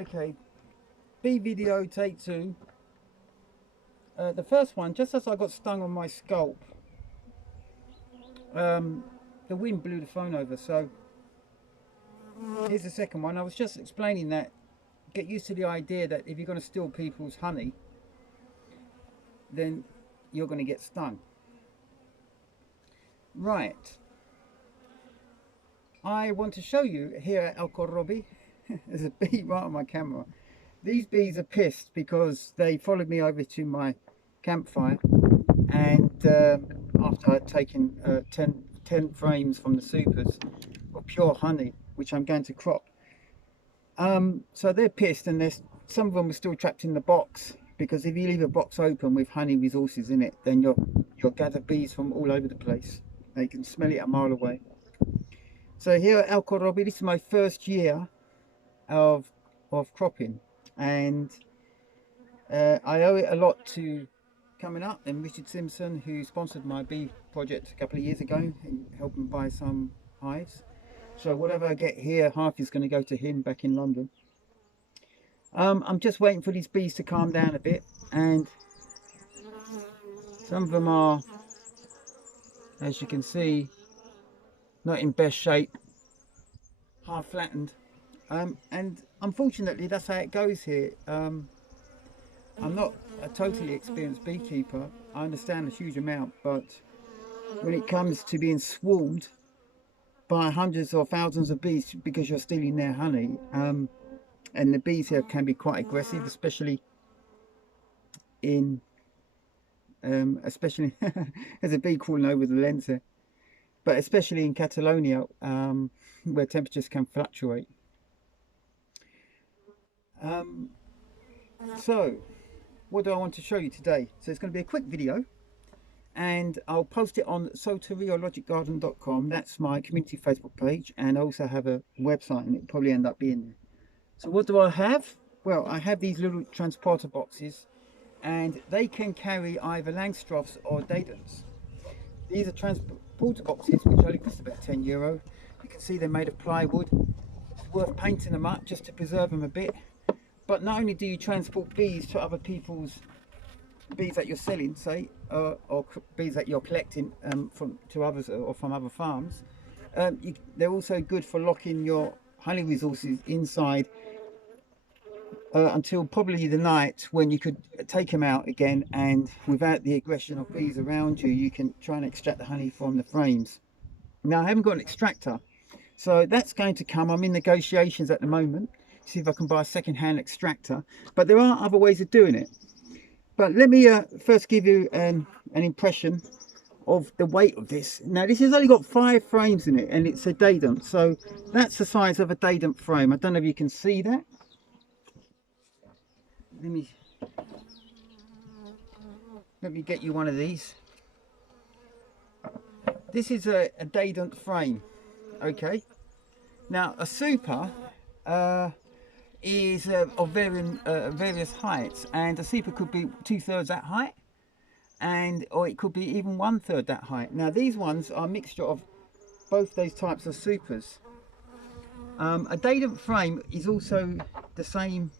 Okay, bee video take two. The first one, just as I got stung on my scalp, the wind blew the phone over. So here's the second one. I was just explaining that get used to the idea that if you're going to steal people's honey, then you're going to get stung. Right. I want to show you here at El Corrobi. There's a bee right on my camera. These bees are pissed because they followed me over to my campfire, and after I'd taken 10 frames from the supers of pure honey, which I'm going to crop. So they're pissed, and some of them are still trapped in the box, because if you leave a box open with honey resources in it, then you'll gather bees from all over the place. They can smell it a mile away. So here at El Corrobi, this is my first year of cropping, and I owe it a lot to coming up and Richard Simpson, who sponsored my bee project a couple of years ago and helped me buy some hives. So whatever I get here, half is going to go to him back in London. I'm just waiting for these bees to calm down a bit, and some of them are, as you can see, not in best shape, half flattened, and unfortunately that's how it goes here. I'm not a totally experienced beekeeper. I understand a huge amount, but when it comes to being swarmed by hundreds or thousands of bees because you're stealing their honey, and the bees here can be quite aggressive, especially in there's a bee crawling over the lens here, but especially in Catalonia, where temperatures can fluctuate. So what do I want to show you today? So it's going to be a quick video, and I'll post it on soteriologicgarden.com. That's my community Facebook page, and I also have a website, and it'll probably end up being there. So what do I have? Well, I have these little transporter boxes, and they can carry either Langstroths or Dadants. These are transporter boxes which only cost about €10. You can see they're made of plywood. It's worth painting them up just to preserve them a bit. But not only do you transport bees to other people's bees that you're selling, say, or bees that you're collecting to others or from other farms, they're also good for locking your honey resources inside until probably the night, when you could take them out again, and without the aggression of bees around you, you can try and extract the honey from the frames. Now, I haven't got an extractor, so that's going to come. I'm in negotiations at the moment, see if I can buy a second-hand extractor, but there are other ways of doing it. But let me first give you an impression of the weight of this. Now, this has only got 5 frames in it, and it's a Dadant, so that's the size of a Dadant frame. I don't know if you can see that. Let me get you one of these. This is a Dadant frame. Okay. Now, a super is of various heights, and a super could be 2/3 that height, or it could be even 1/3 that height. Now, these ones are a mixture of both those types of supers. A Dadant frame is also the same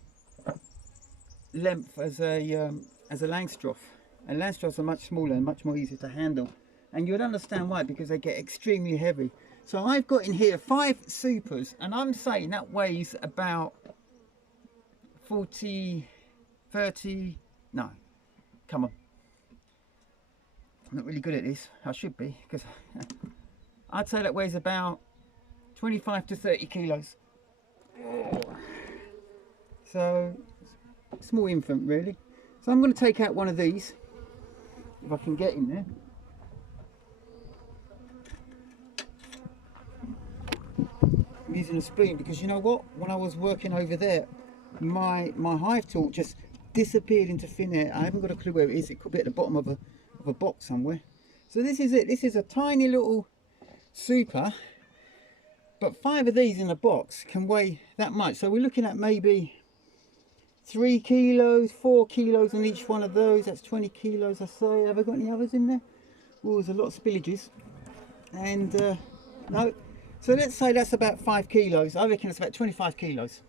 length as a Langstroth, and Langstroths are much smaller and much more easy to handle, and you'd understand why, because they get extremely heavy. So I've got in here 5 supers, and I'm saying that weighs about 30, no, come on, I'm not really good at this. I should be, because I'd say that weighs about 25 to 30 kilos. So small infant, really. So I'm going to take out one of these, if I can get in there. I'm using a spoon because, you know what, when I was working over there, my hive tool just disappeared into thin air. I haven't got a clue where it is. It could be at the bottom of a box somewhere. So this is it. This is a tiny little super, but 5 of these in a box can weigh that much. So we're looking at maybe 3 kilos, 4 kilos on each one of those. That's 20 kilos, I say. Have I got any others in there? Oh, there's a lot of spillages. And no. So let's say that's about 5 kilos. I reckon it's about 25 kilos.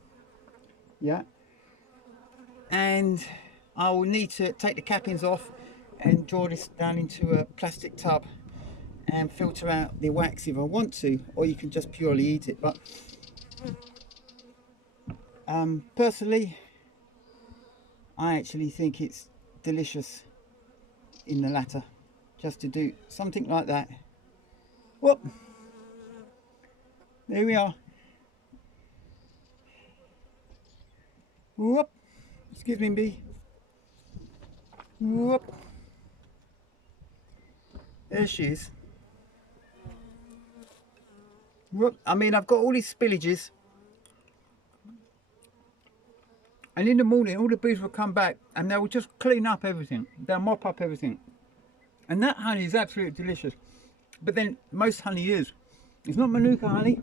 Yeah, and I will need to take the cappings off and draw this down into a plastic tub and filter out the wax if I want to, or you can just purely eat it. But personally, I actually think it's delicious in the latter, just to do something like that. Whoop, there we are. Whoop, excuse me, bee. Whoop, there she is. Whoop. I mean, I've got all these spillages, and in the morning all the bees will come back and they will just clean up everything. They'll mop up everything, and that honey is absolutely delicious. But then most honey is, it's not manuka honey,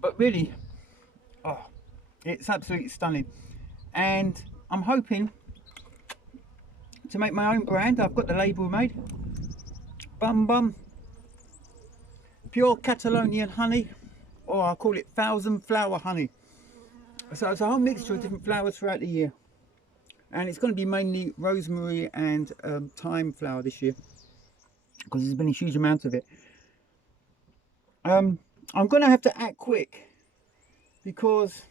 but really, oh, it's absolutely stunning. And I'm hoping to make my own brand. I've got the label made. Bum Bum Pure Catalonian Honey, or I'll call it 1,000 Flower Honey. So it's a whole mixture of different flowers throughout the year, and it's going to be mainly rosemary and thyme flower this year, because there's been a huge amount of it. I'm going to have to act quick because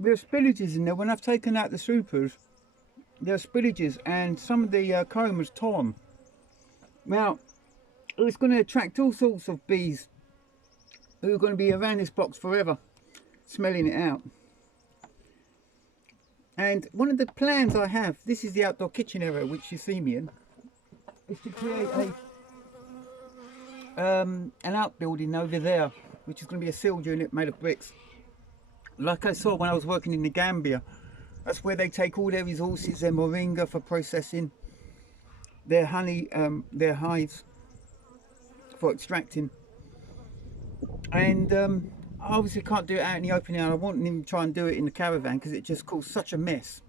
there are spillages in there. When I've taken out the supers, there are spillages, and some of the comb is torn. Now, it's going to attract all sorts of bees who are going to be around this box forever, smelling it out. And one of the plans I have, this is the outdoor kitchen area which you see me in, is to create an outbuilding over there, which is going to be a sealed unit made of bricks. Like I saw when I was working in the Gambia, that's where they take all their resources, their moringa for processing, their honey, their hives for extracting. And I obviously can't do it out in the open air. I won't even try and do it in the caravan because it just caused such a mess.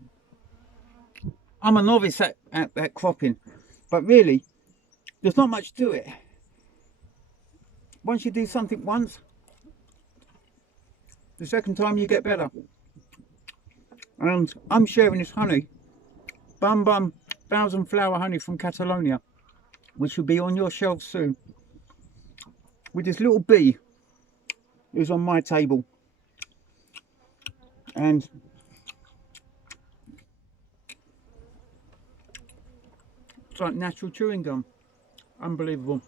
I'm a novice at cropping, but really, there's not much to it. Once you do something once, the second time you get better. And I'm sharing this honey, Bum Bum 1,000 Flower Honey from Catalonia, which will be on your shelves soon, with this little bee who's on my table. And it's like natural chewing gum. Unbelievable.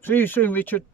See you soon, Richard.